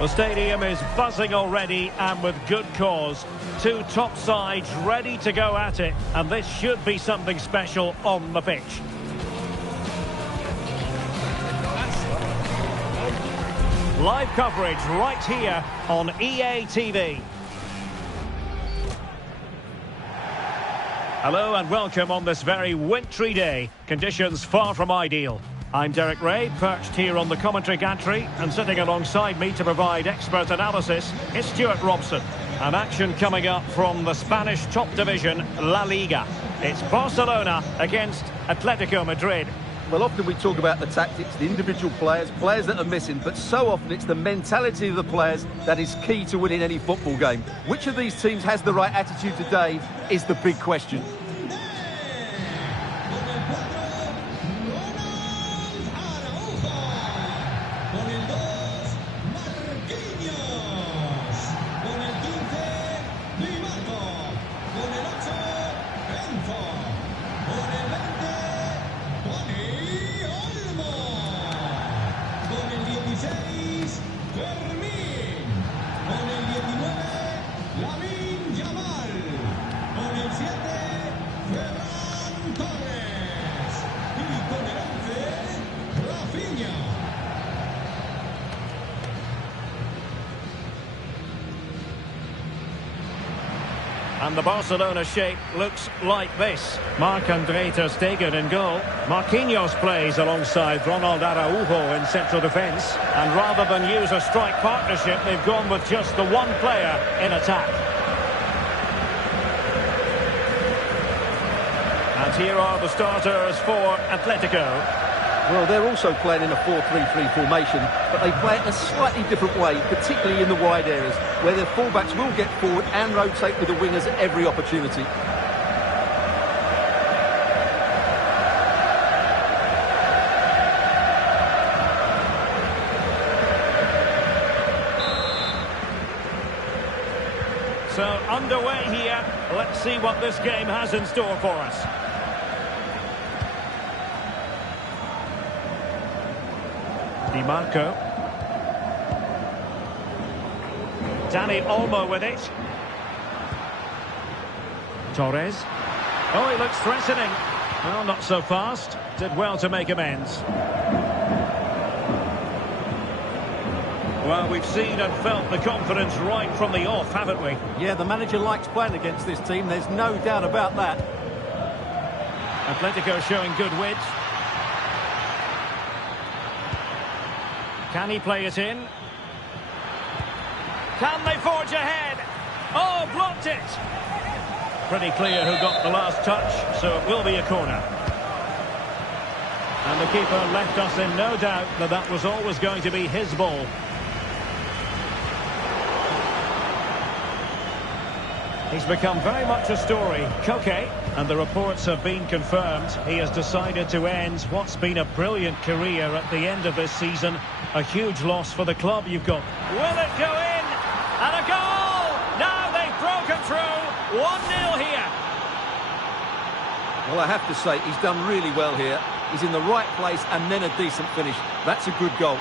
The stadium is buzzing already, and with good cause. Two top sides ready to go at it, and this should be something special on the pitch. Live coverage right here on EA TV. Hello and welcome on this very wintry day. Conditions far from ideal. I'm Derek Ray, perched here on the commentary gantry, and sitting alongside me to provide expert analysis is Stuart Robson. And action coming up from the Spanish top division, La Liga. It's Barcelona against Atletico Madrid. Well, often we talk about the tactics, the individual players that are missing, but so often it's the mentality of the players that is key to winning any football game. Which of these teams has the right attitude today is the big question. And the Barcelona shape looks like this. Marc-André ter Stegen in goal. Marquinhos plays alongside Ronald Araujo in central defence. And rather than use a strike partnership, they've gone with just the one player in attack. And here are the starters for Atletico. Well, they're also playing in a 4-3-3 formation, but they play it in a slightly different way, particularly in the wide areas, where their fullbacks will get forward and rotate with the wingers at every opportunity. So, underway here. Let's see what this game has in store for us. Di Marco. Dani Olmo with it. Torres. Oh, he looks threatening. Well, not so fast. Did well to make amends. Well, we've seen and felt the confidence right from the off, haven't we? Yeah, the manager likes playing against this team. There's no doubt about that. Atletico showing good width. Can he play it in? Can they forge ahead? Oh, blocked it! Pretty clear who got the last touch, so it will be a corner. And the keeper left us in no doubt that that was always going to be his ball. He's become very much a story, Koke, and the reports have been confirmed. He has decided to end what's been a brilliant career at the end of this season. A huge loss for the club. You've got... Will it go in? And a goal! Now they've broken through. 1-0 here. Well, I have to say, he's done really well here. He's in the right place and then a decent finish. That's a good goal.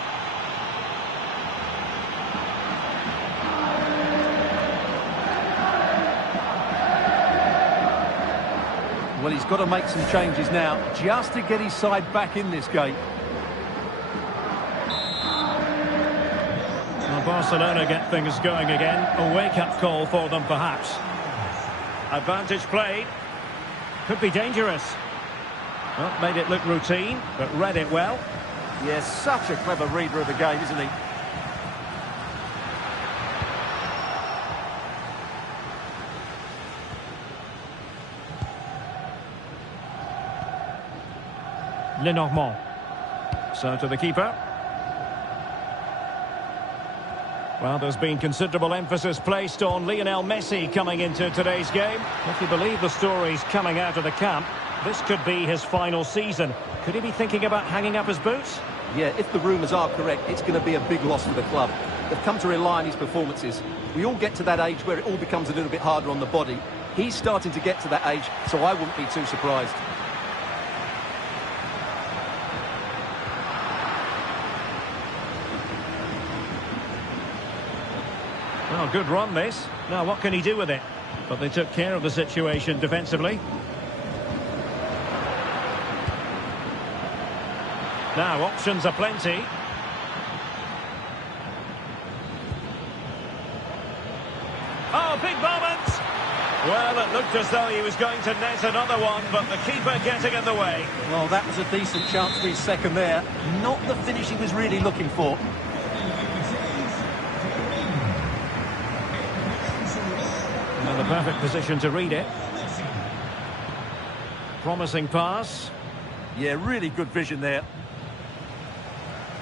Well, he's got to make some changes now, just to get his side back in this game. Well, Barcelona get things going again. A wake-up call for them, perhaps. Advantage played. Could be dangerous. Well, made it look routine, but read it well. Yes, such a clever reader of the game, isn't he? Lenormand. So to the keeper. Well, there's been considerable emphasis placed on Lionel Messi coming into today's game. If you believe the stories coming out of the camp, this could be his final season. Could he be thinking about hanging up his boots? Yeah, if the rumours are correct, it's going to be a big loss for the club. They've come to rely on his performances. We all get to that age where it all becomes a little bit harder on the body. He's starting to get to that age, so I wouldn't be too surprised. Oh, good run this. Now, what can he do with it? But they took care of the situation defensively. Now, options are plenty. Oh, big moment! Well, it looked as though he was going to net another one, but the keeper getting in the way. Well, that was a decent chance for his second there. Not the finish he was really looking for. And the perfect position to read it. Promising pass. Yeah, really good vision there.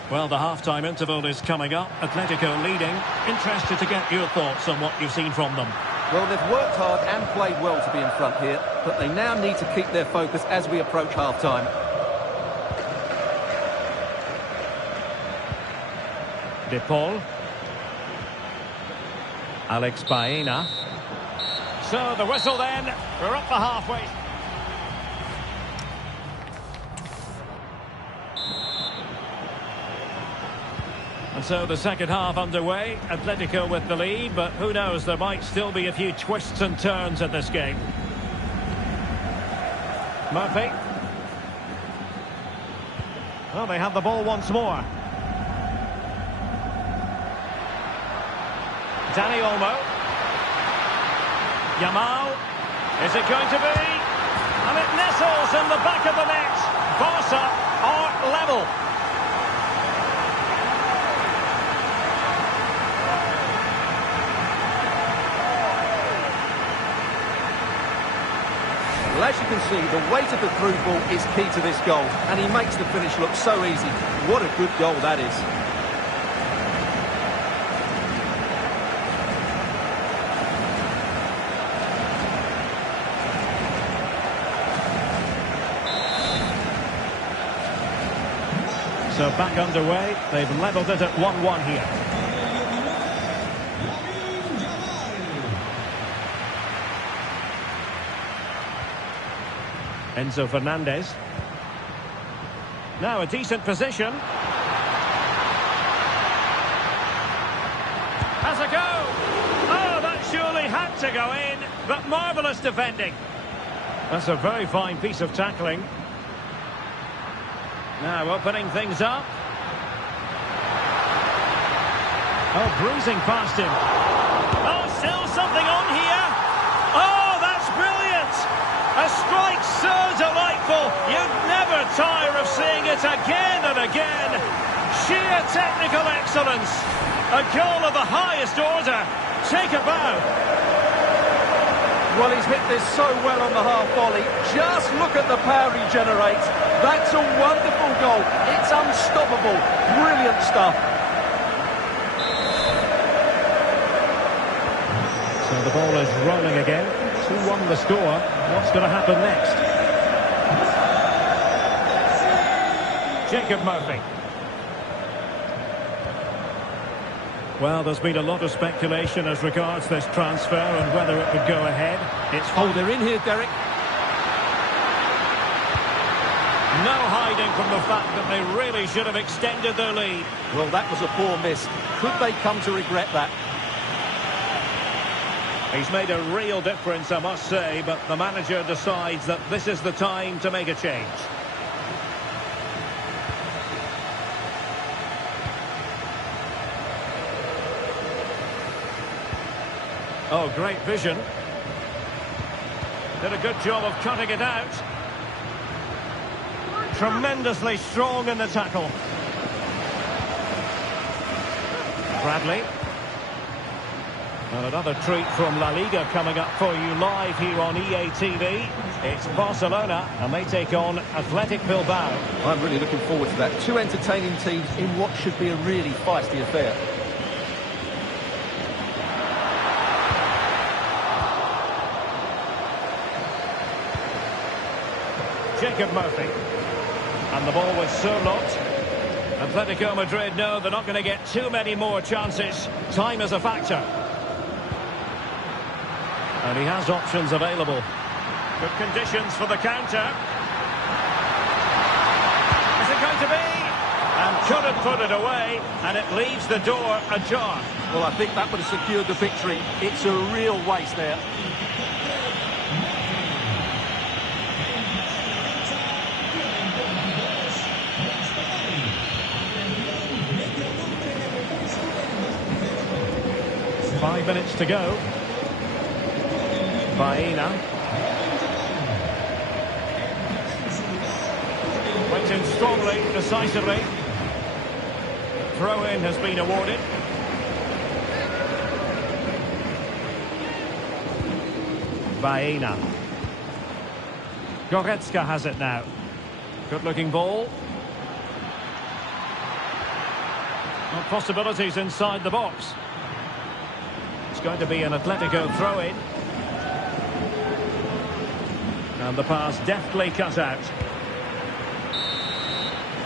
Well, the half-time interval is coming up. Atletico leading. Interested to get your thoughts on what you've seen from them. Well, they've worked hard and played well to be in front here, but they now need to keep their focus as we approach half-time. De Paul. Alex Baena. So the whistle then. We're up the halfway. And so the second half underway. Atletico with the lead, but who knows, there might still be a few twists and turns in this game. Murphy. Well, they have the ball once more. Dani Olmo. Yamal. Is it going to be? And it nestles in the back of the net. Barca are level. Well, as you can see, the weight of the through ball is key to this goal, and he makes the finish look so easy. What a good goal that is. So back underway. They've levelled it at 1-1 here. Enzo Fernandez. Now a decent position. Has a go. Oh, that surely had to go in, but marvellous defending. That's a very fine piece of tackling. Now opening things up. Oh, breezing past him. Oh, still something on here. Oh, that's brilliant. A strike so delightful. You'd never tire of seeing it again and again. Sheer technical excellence. A goal of the highest order. Take a bow. Well, he's hit this so well on the half volley. Just look at the power he generates. That's a wonderful goal. It's unstoppable. Brilliant stuff. So the ball is rolling again. 2-1 the score. What's going to happen next? Jacob Murphy. Well, there's been a lot of speculation as regards this transfer and whether it would go ahead. Oh, they're in here, Derek. No hiding from the fact that they really should have extended their lead. Well, that was a poor miss. Could they come to regret that? He's made a real difference, I must say, but the manager decides that this is the time to make a change. Oh, great vision. Did a good job of cutting it out. Tremendously strong in the tackle. Bradley. And another treat from La Liga coming up for you live here on EA TV. It's Barcelona, and they take on Athletic Bilbao. I'm really looking forward to that. Two entertaining teams in what should be a really feisty affair. Jacob Murphy. And the ball was Surlot. Atletico Madrid know they're not going to get too many more chances. Time is a factor. And he has options available. Good conditions for the counter. Is it going to be? And couldn't put it away, and it leaves the door ajar. Well, I think that would have secured the victory. It's a real waste there. Five minutes to go. Baena. Went in strongly, decisively. Throw-in has been awarded. Baena. Goretzka has it now. Good-looking ball. Well, possibilities inside the box. It's going to be an Atletico throw-in. And the pass deftly cut out.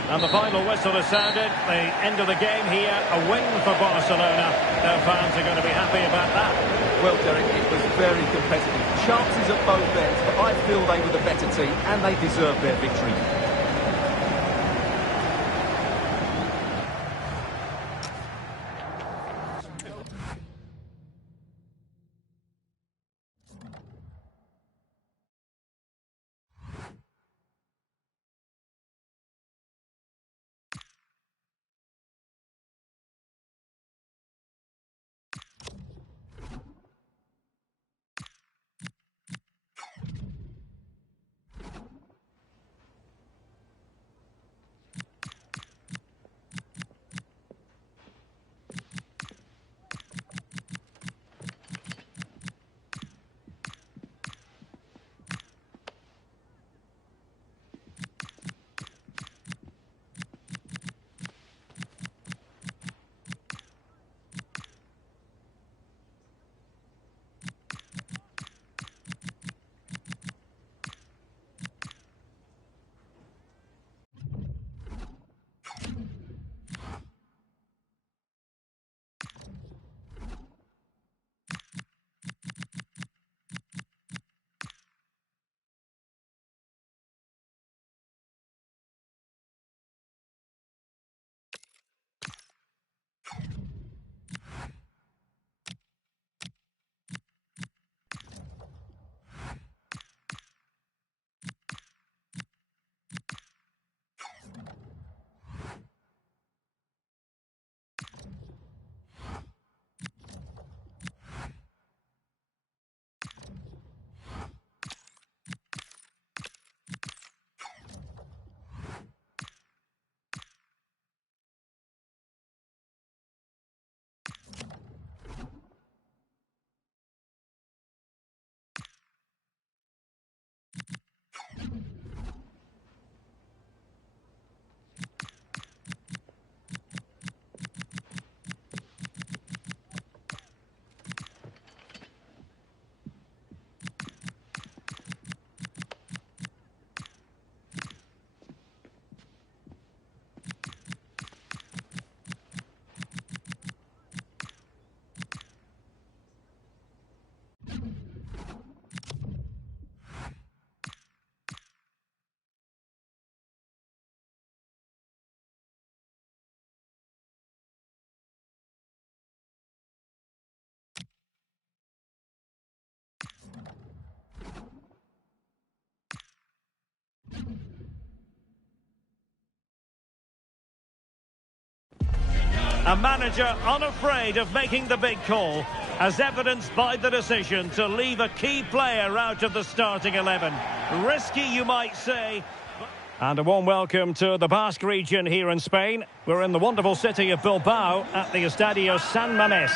And the final whistle has sounded. The end of the game here. A win for Barcelona. Their fans are going to be happy about that. Well, Derek, it was very competitive. Chances at both ends, but I feel they were the better team and they deserved their victory. A manager unafraid of making the big call, as evidenced by the decision to leave a key player out of the starting 11. Risky, you might say. And a warm welcome to the Basque region here in Spain. We're in the wonderful city of Bilbao at the Estadio San Mamés.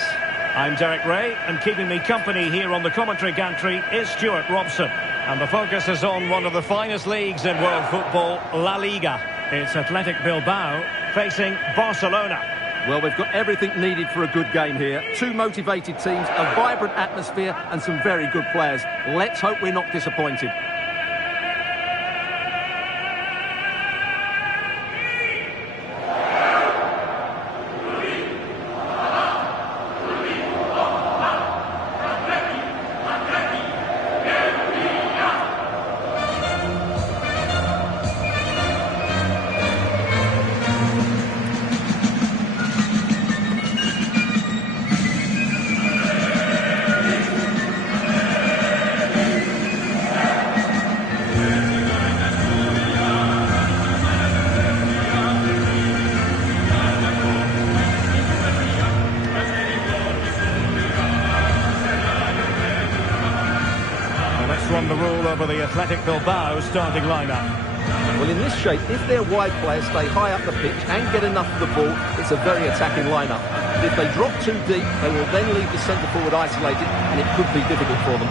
I'm Derek Ray, and keeping me company here on the commentary gantry is Stuart Robson. And the focus is on one of the finest leagues in world football, La Liga. It's Athletic Bilbao facing Barcelona. Well, we've got everything needed for a good game here. Two motivated teams, a vibrant atmosphere and some very good players. Let's hope we're not disappointed. over the Athletic Bilbao starting lineup. Well, in this shape, if their wide players stay high up the pitch and get enough of the ball, it's a very attacking lineup. If they drop too deep, they will then leave the centre forward isolated, and it could be difficult for them.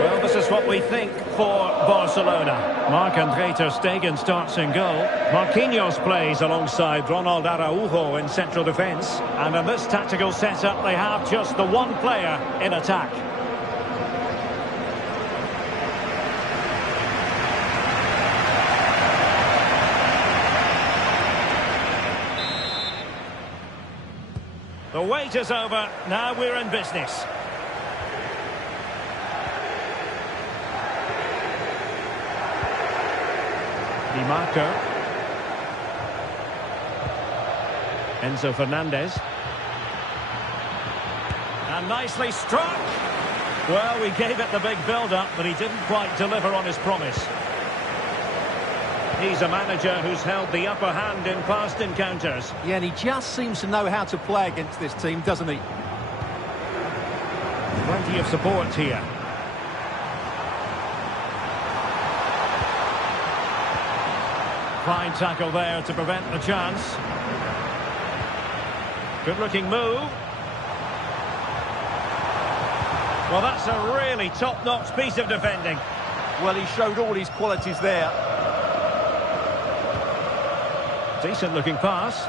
Well, this is what we think for Barcelona. Marc-André ter Stegen starts in goal. Marquinhos plays alongside Ronald Araujo in central defence. And in this tactical setup, they have just the one player in attack. The wait is over. Now we're in business. Di Marco. Enzo Fernandez. And nicely struck. Well, we gave it the big build-up, but he didn't quite deliver on his promise. He's a manager who's held the upper hand in past encounters. Yeah, and he just seems to know how to play against this team, doesn't he? Plenty of support here. Fine tackle there to prevent the chance. Good-looking move. Well, that's a really top-notch piece of defending. Well, he showed all his qualities there. Decent-looking pass.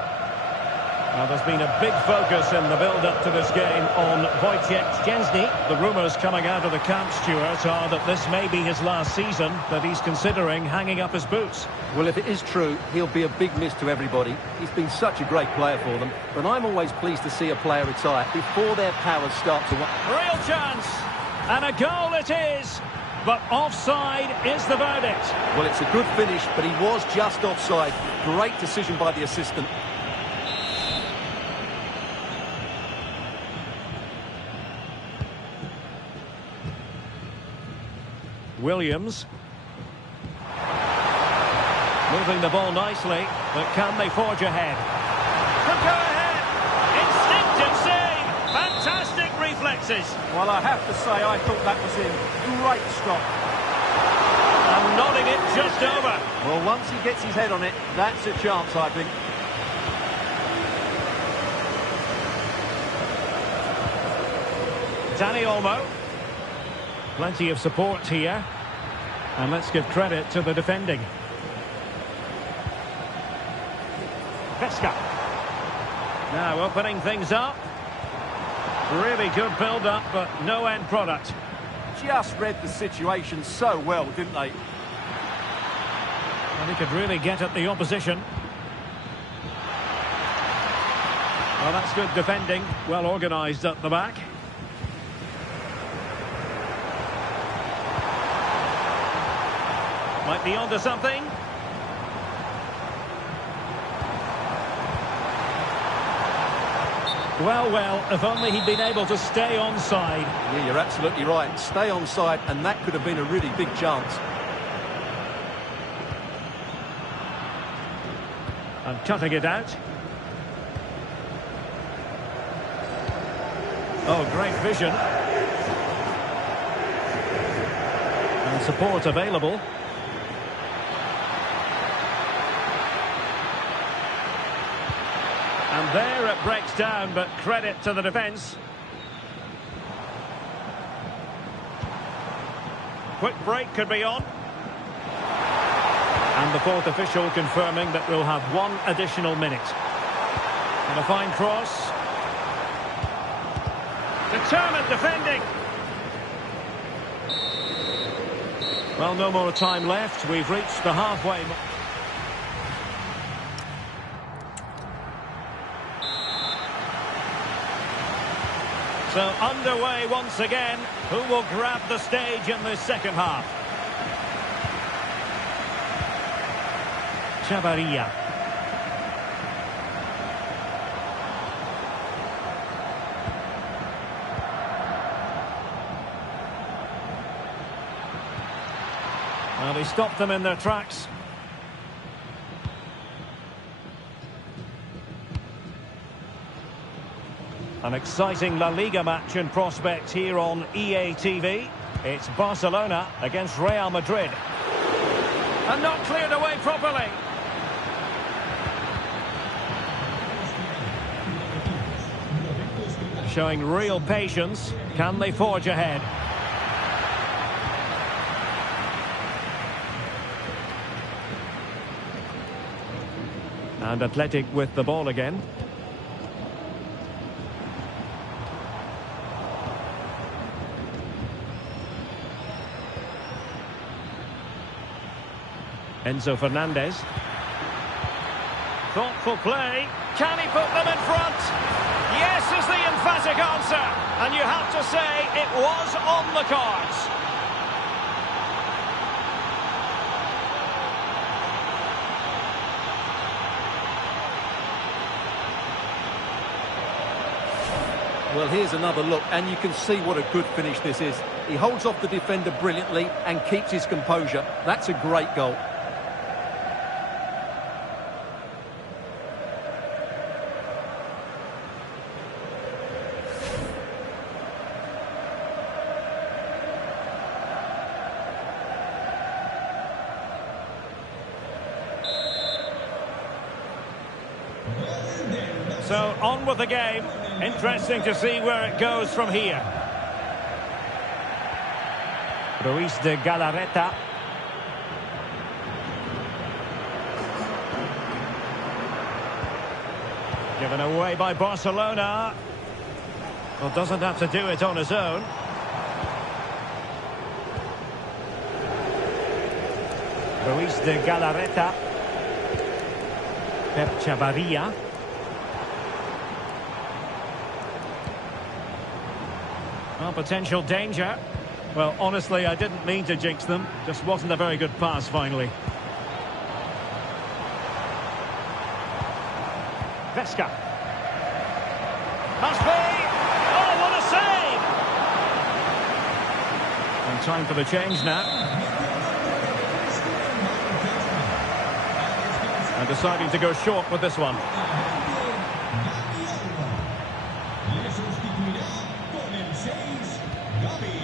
Now, there's been a big focus in the build-up to this game on Wojciech Szczęsny. The rumours coming out of the camp, Stuart, are that this may be his last season, that he's considering hanging up his boots. Well, if it is true, he'll be a big miss to everybody. He's been such a great player for them. But I'm always pleased to see a player retire before their powers start to... Real chance! And a goal it is! But offside is the verdict. Well, it's a good finish, but he was just offside. Great decision by the assistant. Williams. Moving the ball nicely, but can they forge ahead? Could go ahead! Instinctive save! Fantastic reflexes! Well, I have to say, I thought that was in. Great stop. And nodding it just over. Well, once he gets his head on it, that's a chance, I think. Dani Olmo. Plenty of support here. And let's give credit to the defending. Pesca. Now opening things up. Really good build-up, but no end product. Just read the situation so well, didn't they? And he could really get at the opposition. Well, that's good defending. Well organised at the back. Might be onto something. Well, if only he'd been able to stay onside. Yeah, you're absolutely right. Stay onside, and that could have been a really big chance. And cutting it out. Oh, great vision. And support available. And there it breaks down, but credit to the defence. Quick break could be on. And the fourth official confirming that we'll have one additional minute. And a fine cross. Determined defending. Well, no more time left. We've reached the halfway mark. So underway once again. Who will grab the stage in this second half? Chavarria. Well, he stopped them in their tracks. An exciting La Liga match in prospect here on EA TV. It's Barcelona against Real Madrid. And not cleared away properly. Showing real patience. Can they forge ahead? And Athletic with the ball again. Enzo Fernandez. Thoughtful play. Can he put them in front? Yes is the emphatic answer. And you have to say it was on the cards. Well, here's another look, and you can see what a good finish this is. He holds off the defender brilliantly and keeps his composure. That's a great goal. So, on with the game. Interesting to see where it goes from here. Ruiz de Galarreta. Given away by Barcelona. Well, doesn't have to do it on his own. Ruiz de Galarreta. Pep Chavarria. Well, potential danger. Well, honestly, I didn't mean to jinx them. Just wasn't a very good pass, finally. Vesca. Must be! Oh, what a save! And time for the change now. And deciding to go short with this one.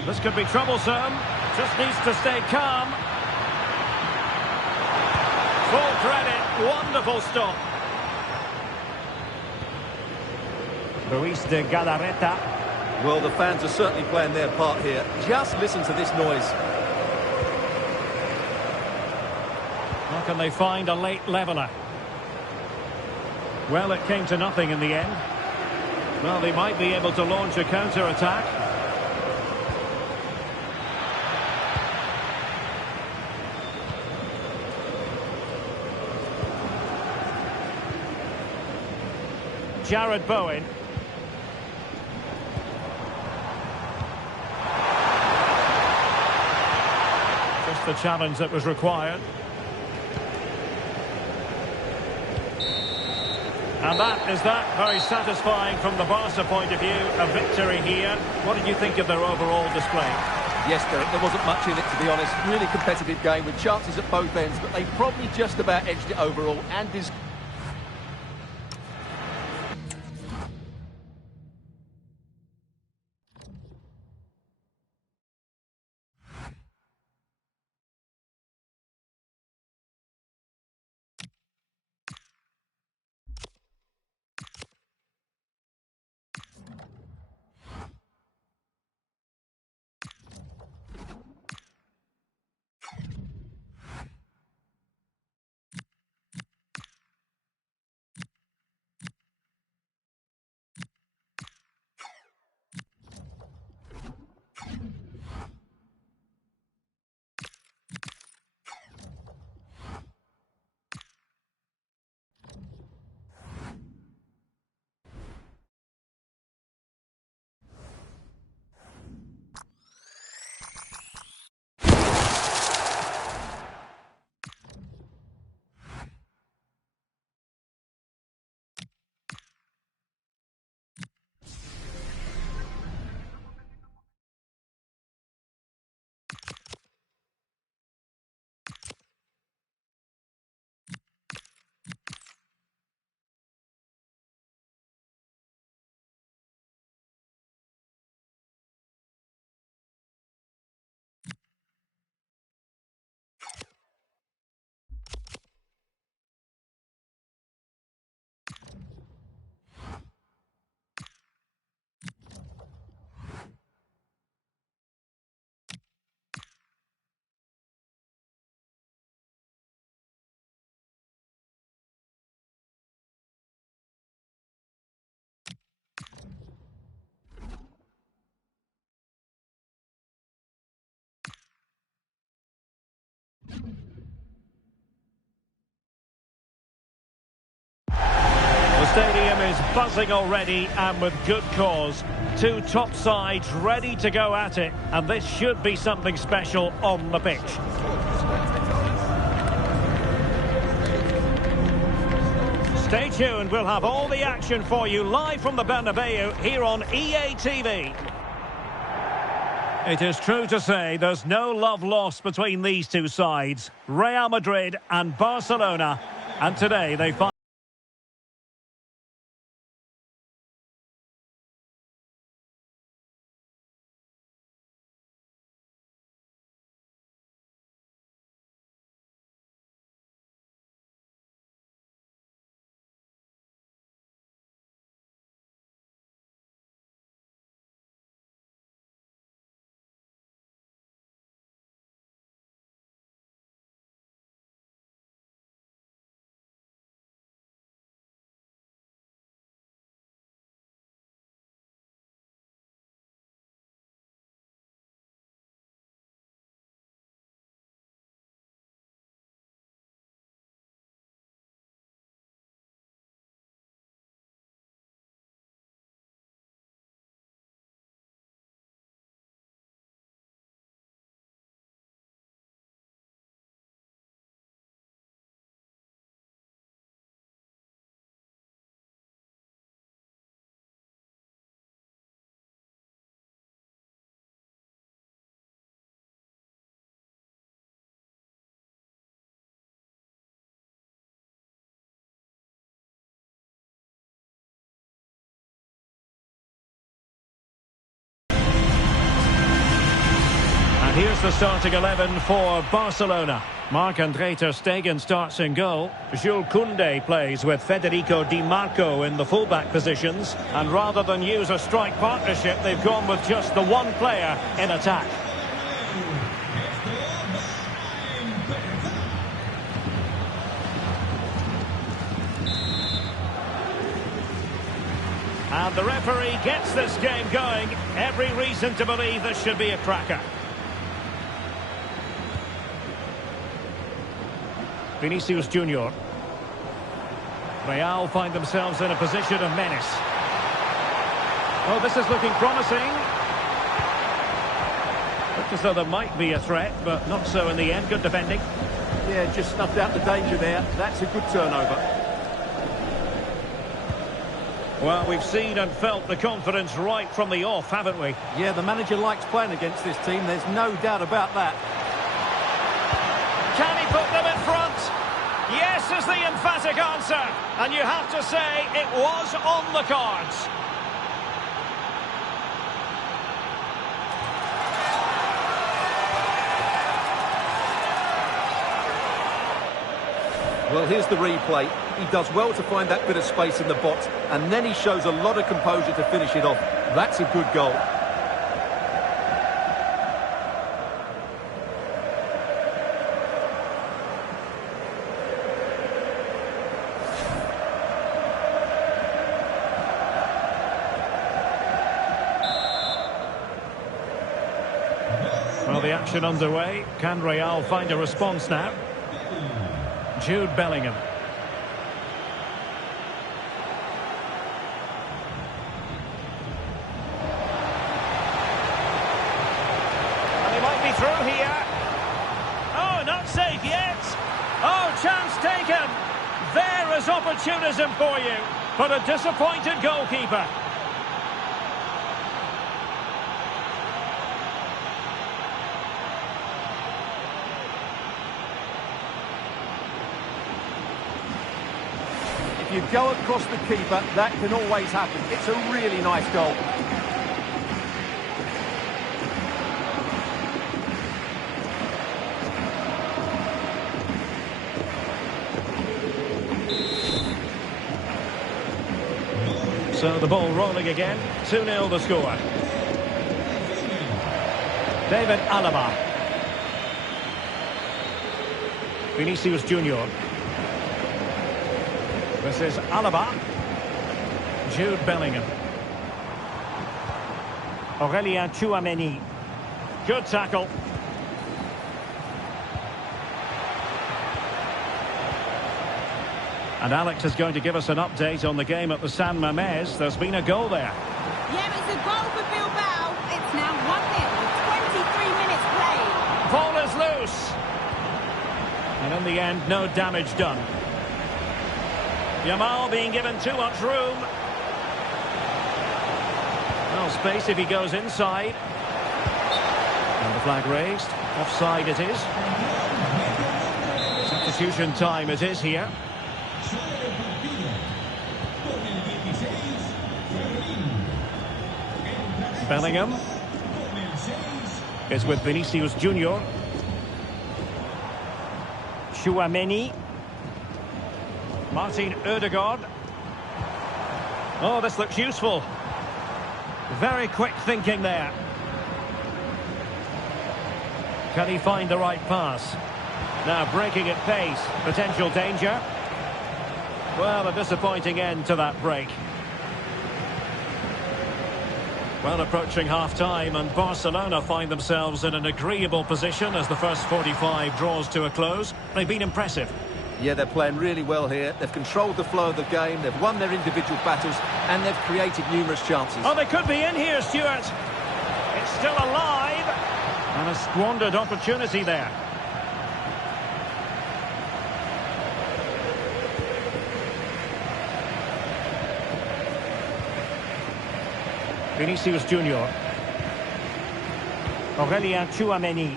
This could be troublesome. Just needs to stay calm. Full credit. Wonderful stop. Luis de Galarreta. Well, the fans are certainly playing their part here. Just listen to this noise. How can they find a late leveller? Well, it came to nothing in the end. Well, they might be able to launch a counter-attack. Jared Bowen. Just the challenge that was required. And that is that. Very satisfying from the Barca point of view. A victory here. What did you think of their overall display? Yes, Derek, there wasn't much in it, to be honest. Really competitive game with chances at both ends, but they probably just about edged it overall and stadium is buzzing already, and with good cause. Two top sides ready to go at it, and this should be something special on the pitch. Stay tuned, we'll have all the action for you live from the Bernabeu here on EA TV. It is true to say there's no love lost between these two sides, Real Madrid and Barcelona, and today they find... Here's the starting 11 for Barcelona. Marc-André ter Stegen starts in goal. Jules Koundé plays with Federico Di Marco in the fullback positions. And rather than use a strike partnership, they've gone with just the one player in attack. And the referee gets this game going. Every reason to believe this should be a cracker. Vinicius Junior. Real find themselves in a position of menace. Oh, this is looking promising. Looks as though there might be a threat, but not so in the end. Good defending. Yeah, just snuffed out the danger there. That's a good turnover. Well, we've seen and felt the confidence right from the off, haven't we? Yeah, the manager likes playing against this team. There's no doubt about that. Can he put them in front? Yes is the emphatic answer. And you have to say it was on the cards. Well, here's the replay. He does well to find that bit of space in the box, and then he shows a lot of composure to finish it off. That's a good goal. Well, the action underway. Can Real find a response now? Jude Bellingham. And they might be through here. Oh, not safe yet. Oh, chance taken. There is opportunism for you, but a disappointed goalkeeper. You go across the keeper, that can always happen. It's a really nice goal. So the ball rolling again. 2-0 the score. David Alaba. Vinicius Junior. This is Alaba. Jude Bellingham. Aurélien Tchouameni. Good tackle. And Alex is going to give us an update on the game at the San Mamés. There's been a goal there. Yeah, it's a goal for Bilbao. It's now 1-0 with 23 minutes played. Ball is loose. And in the end, no damage done. Yamal being given too much room. Well, space if he goes inside. And the flag raised. Offside it is. Substitution time it is here. Bellingham is with Vinicius Junior. Tchouaméni. Martin Ødegaard. Oh, this looks useful. Very quick thinking there. Can he find the right pass? Now breaking at pace. Potential danger. Well, a disappointing end to that break. Well, approaching half-time, and Barcelona find themselves in an agreeable position as the first 45 draws to a close. They've been impressive. Yeah, they're playing really well here. They've controlled the flow of the game, they've won their individual battles, and they've created numerous chances. Oh, they could be in here, Stuart. It's still alive. And a squandered opportunity there. Vinicius Junior. Aurélien Tchouaméni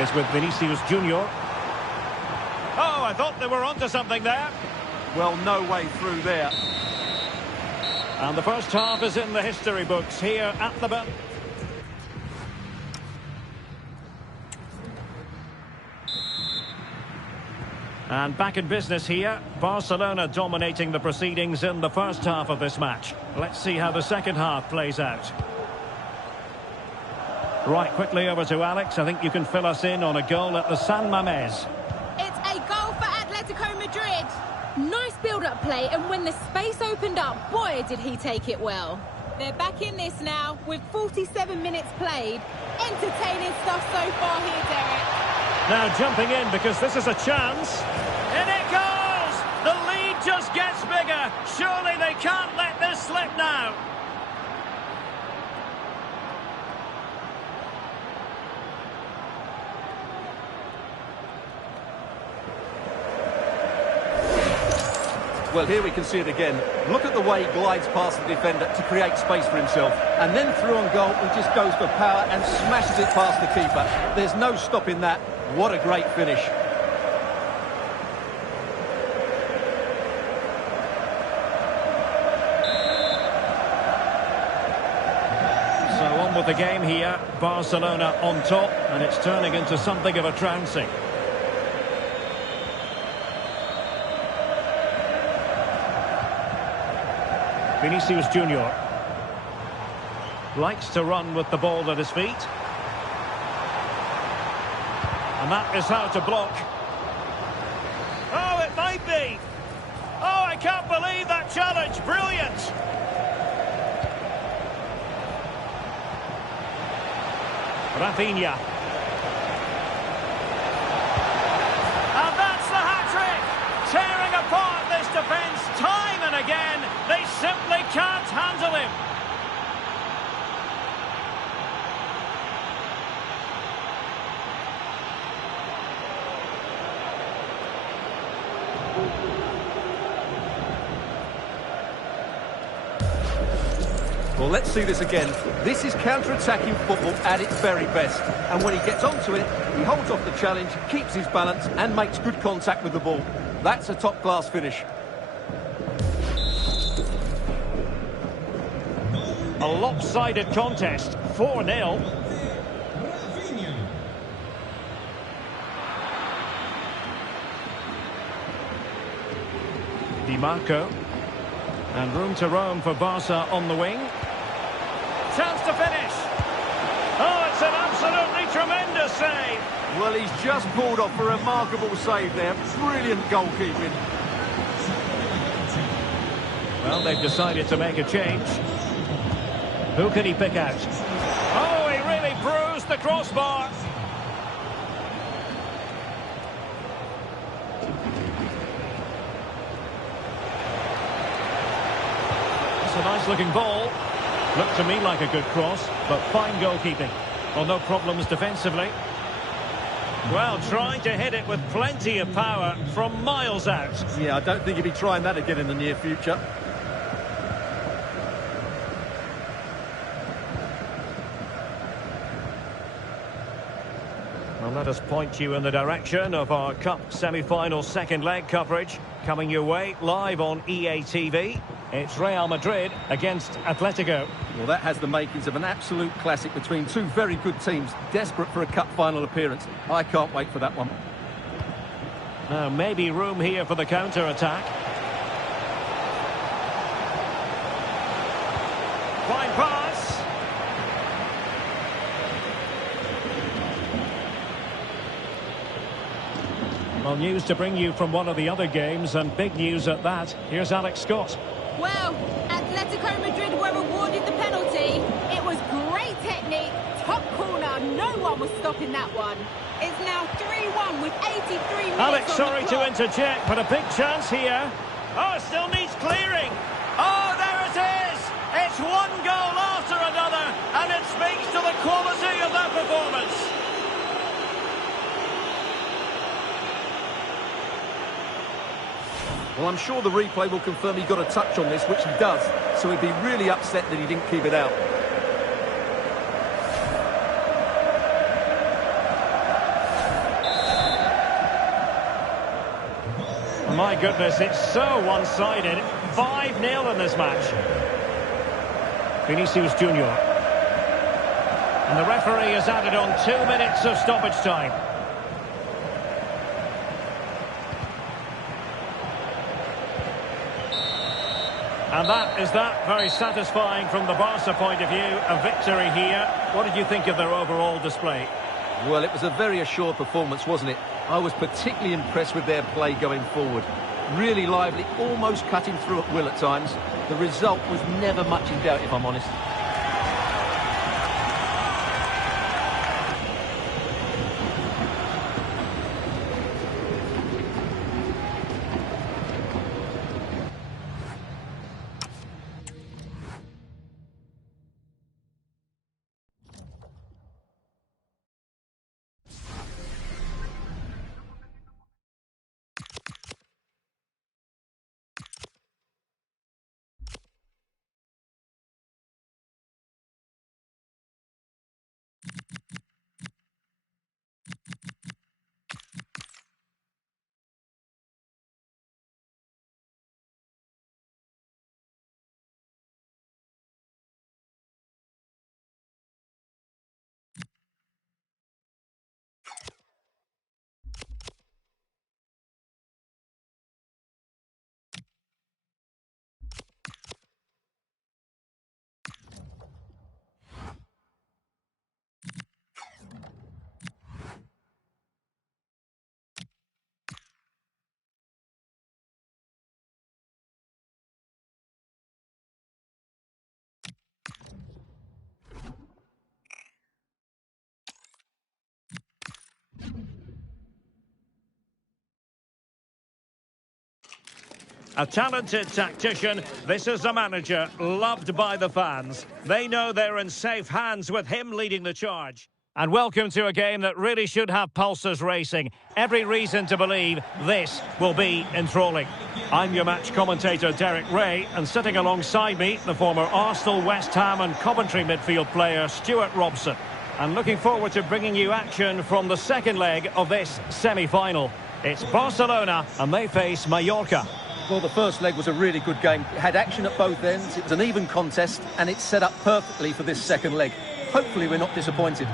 is with Vinicius Junior. Oh, I thought they were onto something there. Well, no way through there. And the first half is in the history books here at the bell. And back in business here, Barcelona dominating the proceedings in the first half of this match. Let's see how the second half plays out. Right, quickly over to Alex. I think you can fill us in on a goal at the San Mamés. It's a goal for Atletico Madrid. Nice build-up play, and when the space opened up, boy, did he take it well. They're back in this now with 47 minutes played. Entertaining stuff so far here, Derek. Now jumping in because this is a chance. In it goes! The lead just gets bigger. Surely they can't let this slip now. Well, here we can see it again. Look at the way he glides past the defender to create space for himself. And then through on goal, he just goes for power and smashes it past the keeper. There's no stopping that. What a great finish. So on with the game here. Barcelona on top, and it's turning into something of a trouncing. Vinicius Junior likes to run with the ball at his feet. And that is how to block. Oh, it might be. Oh, I can't believe that challenge. Brilliant. Rafinha. And that's the hat-trick. Tearing apart this defence time and again. They simply can't handle him. Well, let's see this again. This is counter-attacking football at its very best. And when he gets onto it, he holds off the challenge, keeps his balance and makes good contact with the ball. That's a top-class finish. A lopsided contest, 4-0. Di Marco. And room to roam for Barca on the wing. Chance to finish. Oh, it's an absolutely tremendous save. Well, he's just pulled off a remarkable save there. Brilliant goalkeeping. Well, they've decided to make a change. Who can he pick out? Oh, he really bruised the crossbar. Nice looking ball. Looked to me like a good cross, but fine goalkeeping. Well, no problems defensively. Well, trying to hit it with plenty of power from miles out. Yeah, I don't think he'll be trying that again in the near future. Well, let us point you in the direction of our Cup semi-final second leg coverage. Coming your way live on EA TV. It's Real Madrid against Atletico. Well, that has the makings of an absolute classic between two very good teams, desperate for a cup final appearance. I can't wait for that one. Now, maybe room here for the counter-attack. Fine pass. Well, news to bring you from one of the other games, and big news at that. Here's Alex Scott. Well, Atletico Madrid were awarded the penalty. It was great technique, top corner, no one was stopping that one. It's now 3-1 with 83 minutes Alex, on sorry the to clock. interject, but a big chance here. Oh, it still needs clearing. Oh, there it is. It's one goal after another, and it speaks to the quality of that performance. Well, I'm sure the replay will confirm he got a touch on this, which he does, so he'd be really upset that he didn't keep it out. My goodness, it's so one-sided. 5-0 in this match. Vinicius Junior. And the referee has added on 2 minutes of stoppage time. And that is that. Very satisfying from the Barca point of view. A victory here. What did you think of their overall display? Well, it was a very assured performance, wasn't it? I was particularly impressed with their play going forward. Really lively, almost cutting through at will at times. The result was never much in doubt, if I'm honest. A talented tactician, this is a manager loved by the fans. They know they're in safe hands with him leading the charge. And welcome to a game that really should have pulses racing. Every reason to believe this will be enthralling. I'm your match commentator, Derek Ray, and sitting alongside me, the former Arsenal, West Ham and Coventry midfield player, Stuart Robson. And looking forward to bringing you action from the second leg of this semi-final. It's Barcelona, and they face Mallorca. Well, the first leg was a really good game. It had action at both ends, it was an even contest, and it's set up perfectly for this second leg. Hopefully we're not disappointed.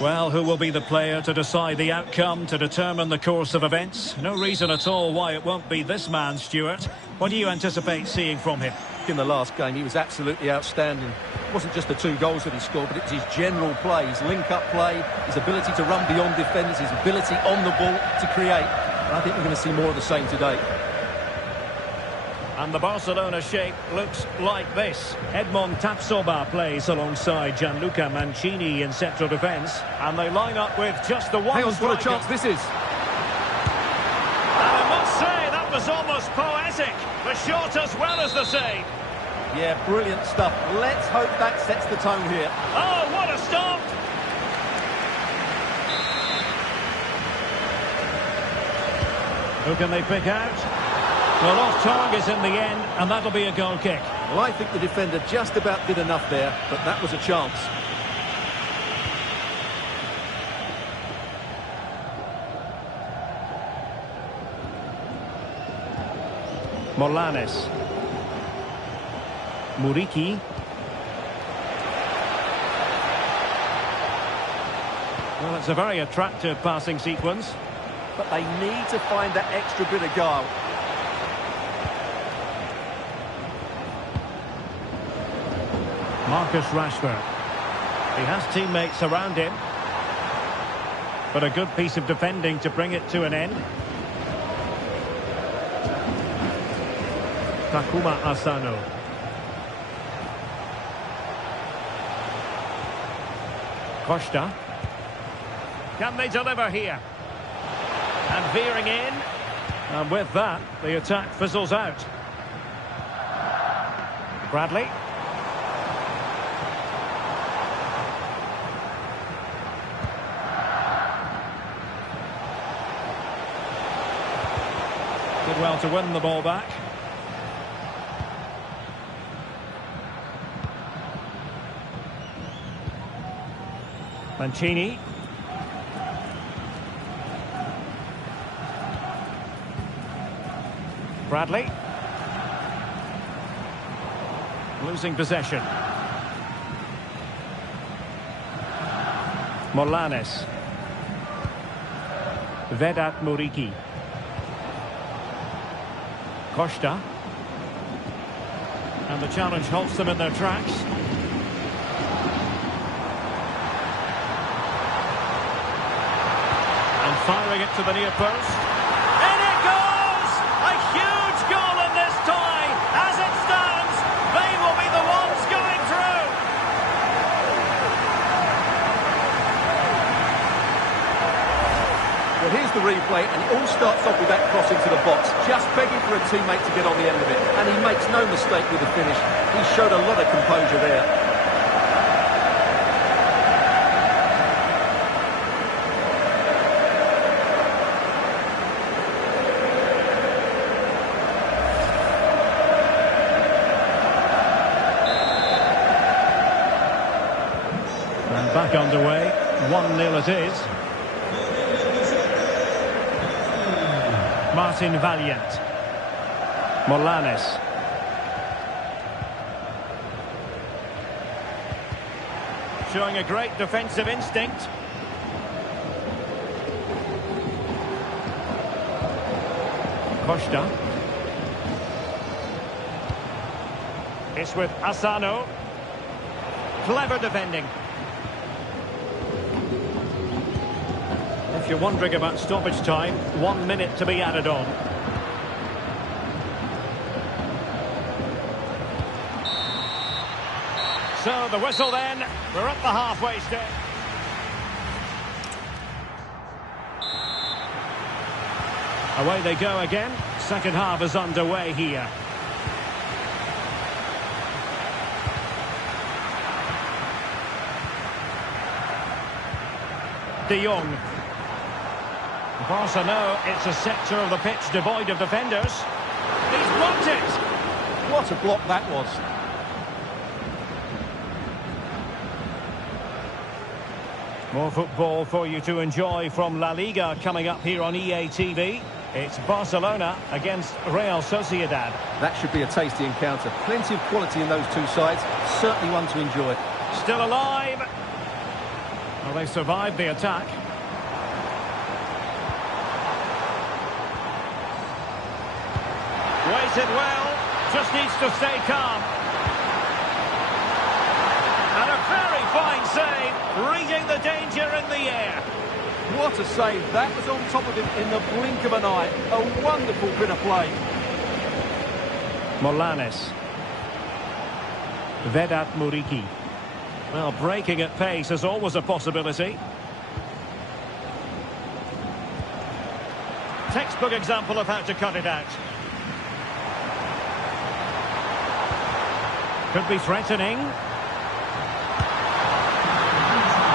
Well, who will be the player to decide the outcome, to determine the course of events? No reason at all why it won't be this man, Stuart. What do you anticipate seeing from him? In the last game, he was absolutely outstanding. It wasn't just the 2 goals that he scored, but it was his general play, his link-up play, his ability to run beyond defenders, his ability on the ball to create. I think we're going to see more of the same today. And the Barcelona shape looks like this. Edmond Tapsoba plays alongside Gianluca Mancini in central defence. And they line up with just the one Hang on, what a striker. chance this is. And I must say, that was almost poetic. classic. The shot as well as the save. Yeah, brilliant stuff. Let's hope that sets the tone here. Oh, what a stop! Who can they pick out? Well, off target in the end, and that'll be a goal kick. Well, I think the defender just about did enough there, but that was a chance. Morlanes. Muriqi. Well, it's a very attractive passing sequence. But they need to find that extra bit of guile. Marcus Rashford. He has teammates around him. But a good piece of defending to bring it to an end. Takuma Asano. Costa. Can they deliver here? And veering in. And with that, the attack fizzles out. Bradley. Did well to win the ball back. Mancini. Bradley. Losing possession. Morlanes. Vedat Muriqi. Costa. And the challenge halts them in their tracks. And firing it to the near post. And it goes! A huge goal in this tie. As it stands, they will be the ones going through. Well, here's the replay, and it all starts off with that cross into the box, just begging for a teammate to get on the end of it. And he makes no mistake with the finish. He showed a lot of composure there. And back underway, 1-0 it is. Martin Valiant. Morlanes. Showing a great defensive instinct. Costa. It's with Asano. Clever defending. If you're wondering about stoppage time, 1 minute to be added on. So the whistle then, we're at the halfway stage. Away they go again, second half is underway here. De Jong. Barcelona, it's a sector of the pitch devoid of defenders. He's blocked it! What a block that was. More football for you to enjoy from La Liga coming up here on EA TV. It's Barcelona against Real Sociedad. That should be a tasty encounter. Plenty of quality in those two sides. Certainly one to enjoy. Still alive. Well, they survived the attack. Waited well, just needs to stay calm. And a very fine save, reading the danger in the air. What a save. That was on top of him in the blink of an eye. A wonderful bit of play. Morlanes. Vedat Muriqi. Well, breaking at pace is always a possibility. Textbook example of how to cut it out. Could be threatening.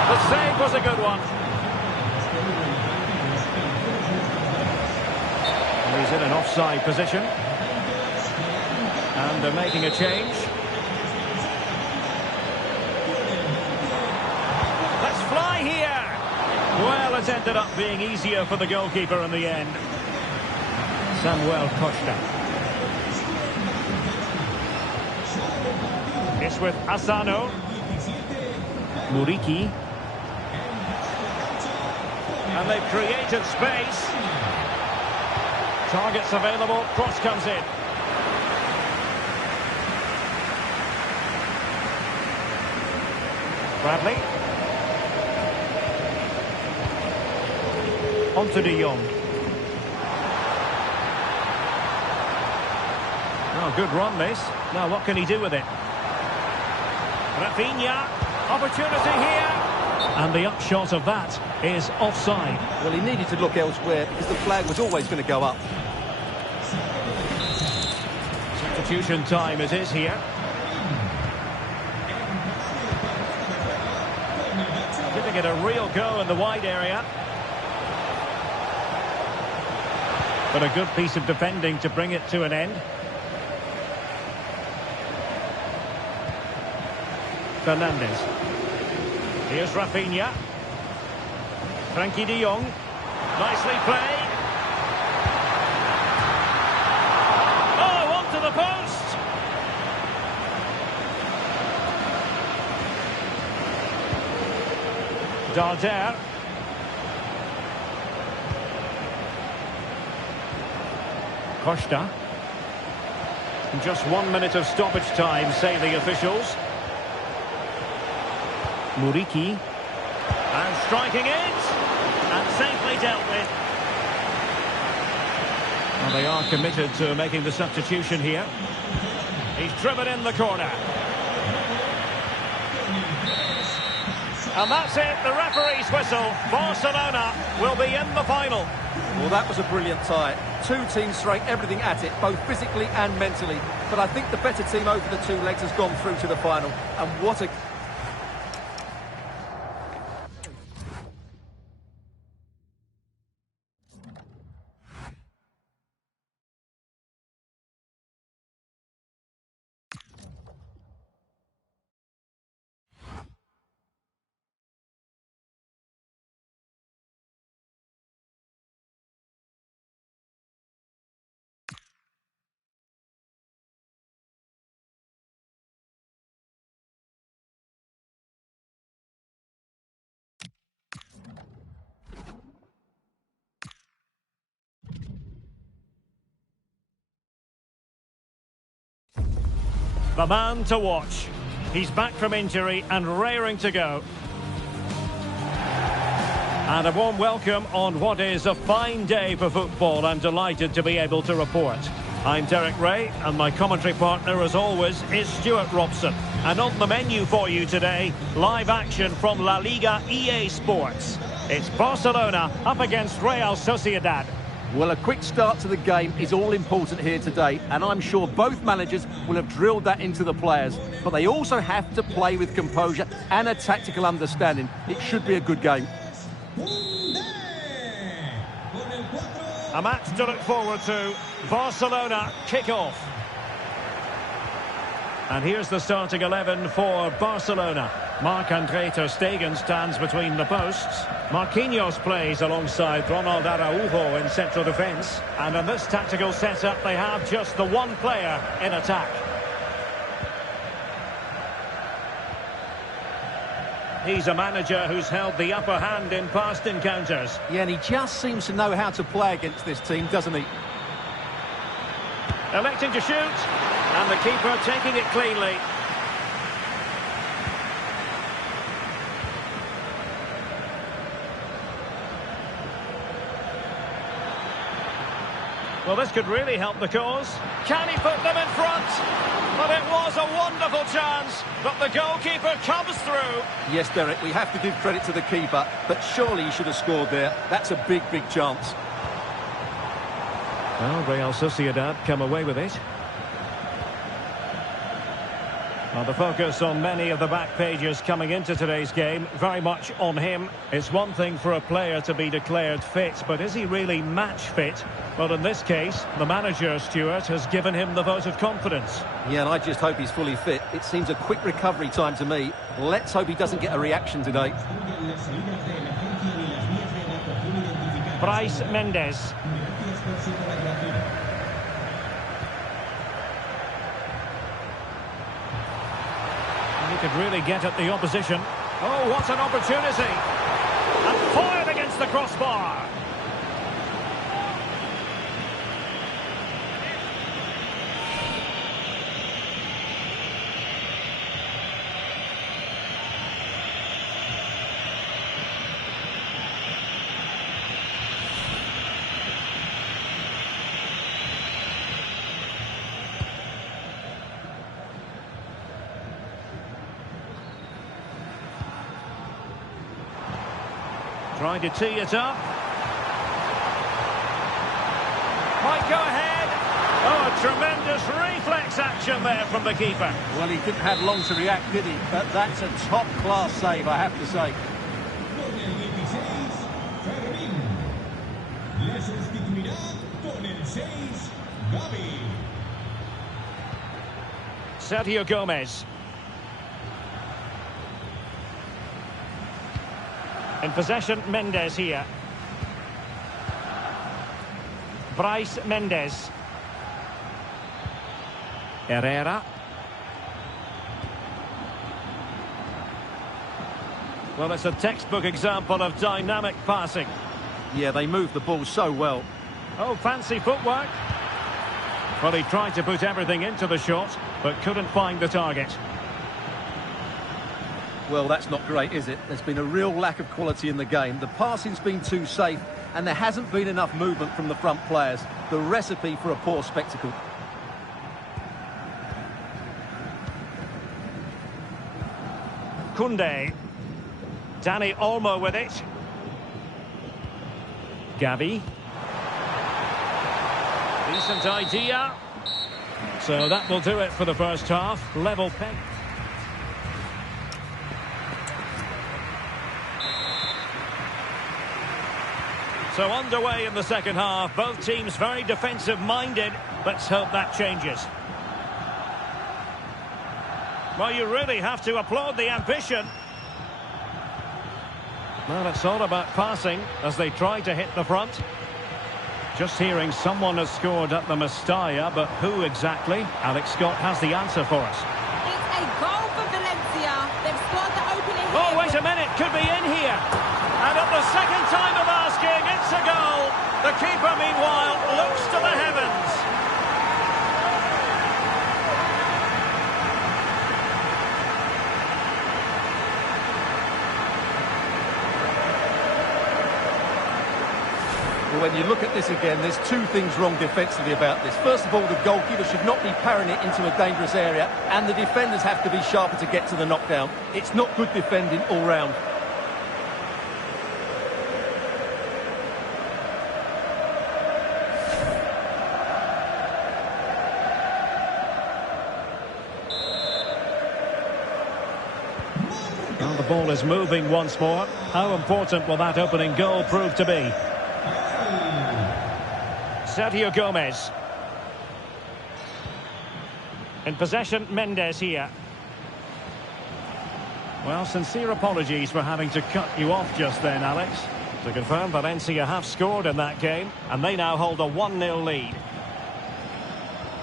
The save was a good one. He's in an offside position. And they're making a change. Let's fly here. Well, it's ended up being easier for the goalkeeper in the end. Samuel Costa. It's with Asano. Muriqi. And they've created space. Targets available. Cross comes in. Bradley. On to De Jong. Oh, good run this. Now what can he do with it? Rafinha. Opportunity here. And the upshot of that is offside. Well, he needed to look elsewhere because the flag was always going to go up. Substitution time it is here. Giving it a real go in the wide area. But a good piece of defending to bring it to an end. Fernandes. Here's Rafinha. Frankie de Jong. Nicely played. Oh, onto the post. Darder. Costa. Just 1 minute of stoppage time, say the officials. Muriqi. And striking it. And safely dealt with. Well, they are committed to making the substitution here. He's driven in the corner. And that's it, the referee's whistle. Barcelona will be in the final. Well, that was a brilliant tie. Two teams throwing everything at it, both physically and mentally. But I think the better team over the two legs has gone through to the final. And what a... The man to watch. He's back from injury and raring to go. And a warm welcome on what is a fine day for football. I'm delighted to be able to report. I'm Derek Ray, and my commentary partner, as always, is Stuart Robson. And on the menu for you today, live action from La Liga EA Sports. It's Barcelona up against Real Sociedad. Well, a quick start to the game is all important here today, and I'm sure both managers will have drilled that into the players. But they also have to play with composure and a tactical understanding. It should be a good game. A match to look forward to. Barcelona kick-off. And here's the starting 11 for Barcelona. Marc-Andre ter Stegen stands between the posts. Marquinhos plays alongside Ronald Araujo in central defence. And in this tactical setup, they have just the one player in attack. He's a manager who's held the upper hand in past encounters. Yeah, and he just seems to know how to play against this team, doesn't he? Electing to shoot, and the keeper taking it cleanly. Well, this could really help the cause. Can he put them in front? But it was a wonderful chance, but the goalkeeper comes through. Yes, Derek, we have to give credit to the keeper, but surely he should have scored there. That's a big, big chance. Well, Real Sociedad come away with it. Well, the focus on many of the back pages coming into today's game, very much on him. It's one thing for a player to be declared fit, but is he really match fit? Well, in this case, the manager, Stuart, has given him the vote of confidence. Yeah, and I just hope he's fully fit. It seems a quick recovery time to me. Let's hope he doesn't get a reaction today. Bryce Mendes. He could really get at the opposition. Oh, what an opportunity! And fired against the crossbar. Trying to tee it up. Might go ahead. Oh, a tremendous reflex action there from the keeper. Well, he didn't have long to react, did he? But that's a top-class save, I have to say. Sergio Gomez. In possession, Mendes here. Bryce Mendes. Herrera. Well, it's a textbook example of dynamic passing. Yeah, they move the ball so well. Oh, fancy footwork. Well, he tried to put everything into the shot, but couldn't find the target. Well, that's not great, is it? There's been a real lack of quality in the game. The passing's been too safe, and there hasn't been enough movement from the front players. The recipe for a poor spectacle. Koundé. Dani Olmo with it. Gavi. Decent idea. So that will do it for the first half. Level peg. So underway in the second half, both teams very defensive-minded. Let's hope that changes. Well, you really have to applaud the ambition. Well, it's all about passing as they try to hit the front. Just hearing someone has scored at the Mestalla, but who exactly? Alex Scott has the answer for us. It's a goal for Valencia. They've scored the opening here. Oh, wait a minute, could be in here. And at the second time of asking, it's a goal. The keeper, meanwhile, looks to the heavens. Well, when you look at this again, there's two things wrong defensively about this. First of all, the goalkeeper should not be parrying it into a dangerous area, and the defenders have to be sharper to get to the knockdown. It's not good defending all round. Well, the ball is moving once more. How important will that opening goal prove to be? Sergio Gomez. In possession, Mendes here. Well, sincere apologies for having to cut you off just then, Alex. To confirm, Valencia have scored in that game, and they now hold a 1-0 lead.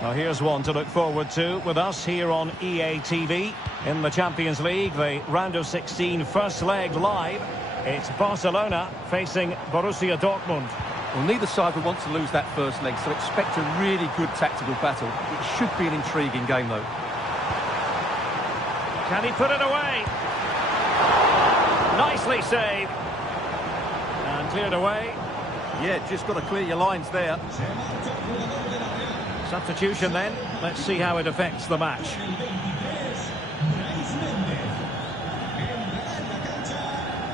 Well, here's one to look forward to with us here on EA TV. In the Champions League, the round of 16 first leg live. It's Barcelona facing Borussia Dortmund. Well, neither side will want to lose that first leg, so expect a really good tactical battle. It should be an intriguing game, though. Can he put it away? Nicely saved. And cleared away. Yeah, just got to clear your lines there. Substitution then. Let's see how it affects the match.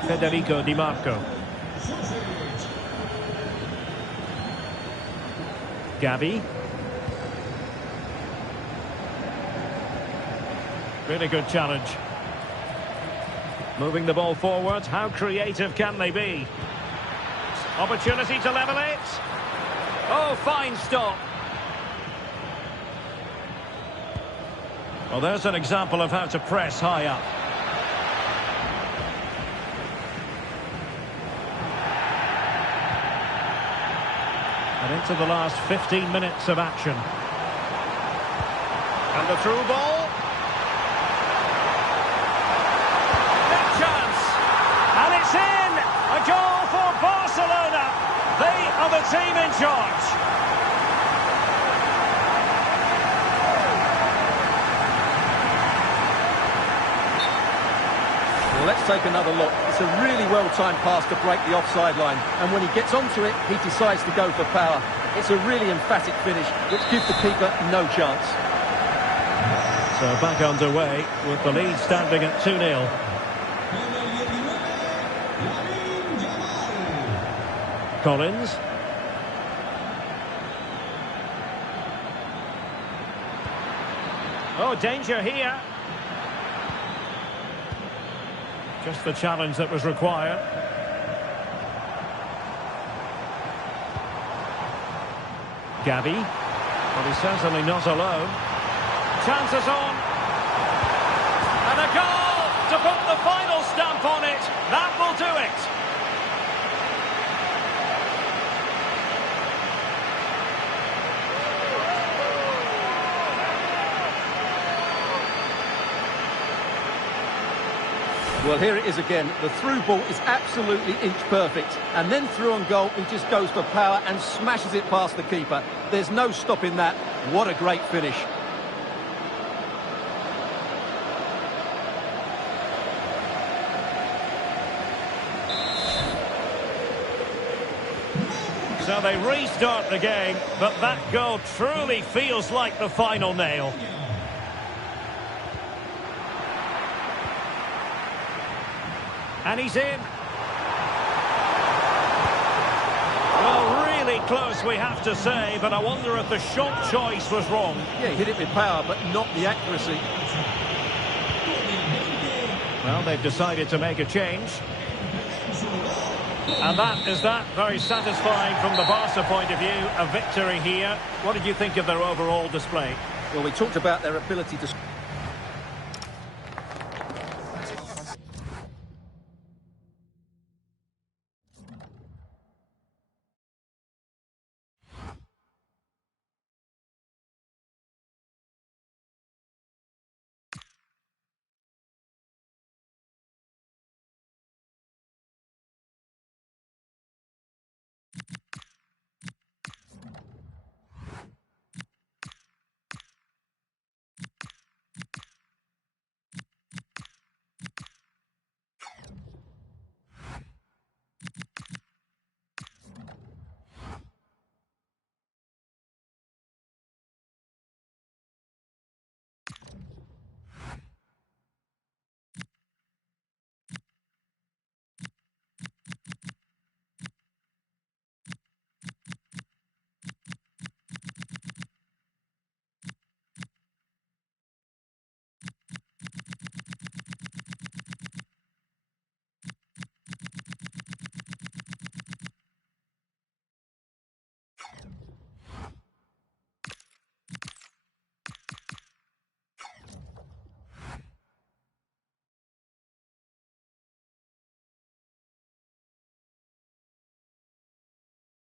Federico Di Marco. Gavi. Really good challenge. Moving the ball forward. How creative can they be? Opportunity to level it. Oh, fine stop. Well, there's an example of how to press high up. And into the last 15 minutes of action. And the through ball. Big chance. And it's in. A goal for Barcelona. They are the team in charge. Well, let's take another look. It's a really well-timed pass to break the offside line. And when he gets onto it, he decides to go for power. It's a really emphatic finish, which gives the keeper no chance. So back underway with the lead standing at 2-0. Collins. Oh, danger here. Just the challenge that was required. Gabby. But he's certainly not alone. Chances on. And a goal to put the final stamp on it. That will do it. Well, here it is again. The through ball is absolutely inch perfect. And then through on goal, he just goes for power and smashes it past the keeper. There's no stopping that. What a great finish. So they restart the game, but that goal truly feels like the final nail. And he's in. Well, really close, we have to say, but I wonder if the shot choice was wrong. Yeah, he hit it with power, but not the accuracy. Well, they've decided to make a change. And that is that. Very satisfying from the Barca point of view. A victory here. What did you think of their overall display? Well, we talked about their ability to...